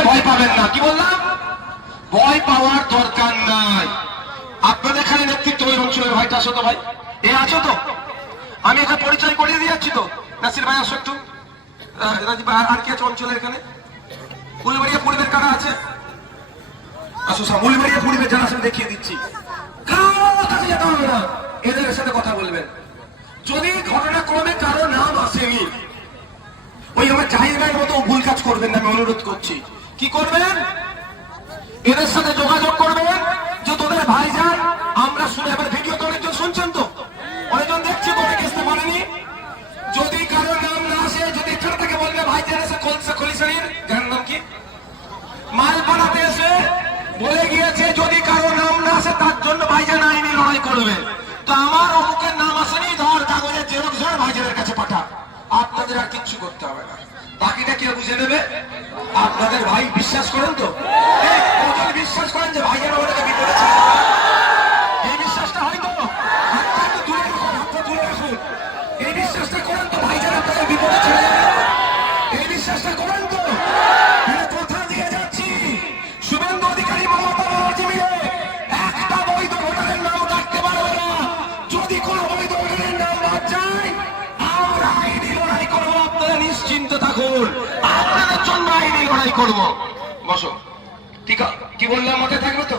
এসে ভয় পাবেন না। কি বললাম? ভয় পাওয়ার দরকার নাই। আপনাদের এখানে নেতৃত্ব অঞ্চলের ভাইটা আসো তো ভাই? এ আছো তো? আমি এখানে পরিচয় করিয়ে দিয়ে যাচ্ছি তো। নাসির ভাই, আসো একটু। আর কি আছে অঞ্চলের এখানে? কারা আছে? আসো যারা দেখিয়ে দিচ্ছি। কাছে এদের সাথে কথা বলবেন। যদি কারও নাম আসেনি, ওই আমার মতো ভুল কাজ করবেন না, আমি অনুরোধ করছি। কি করবেন? এদের সাথে যোগাযোগ করবেন। যে তোদের ভাই যান আমরা শুনে এবার ভিডিও তো অনেকজন শুনছেন তো? অনেকজন দেখছি তো, অনেকে আসতে পারেনি। যদি কারও নাম না আসে, যদি এখানে থেকে বলবে, ভাই, যান এসে কলসা খলিশানির যার নাম কি? মালপাড়াতে এসে বলে গিয়েছে, যদি কারও নাম না আসে, তার জন্য ভাইজান আইনি লড়াই করবে। তো আমার অমুকের নাম আসেনি, ধর, কাগজের জেরক্স ধর ভাইজানের কাছে পাঠা। আপনাদের আর কিচ্ছু করতে হবে না। বাকিটা কেউ বুঝে নেবে? আপনাদের ভাই বিশ্বাস করেন তো? বিশ্বাস করেন যে বিপদে ছেড়ে দেবে? এই বিশ্বাসটা হয়। এই বিশ্বাসটা করেন তো এই বিশ্বাসটা করেন তো? দিয়ে যাচ্ছি। অধিকারী একটা বৈধ না। যদি যায় নিশ্চিন্ত থাকুন। লড়াই করব। বসো। ঠিক কি বললাম মাথায় থাকবে তো?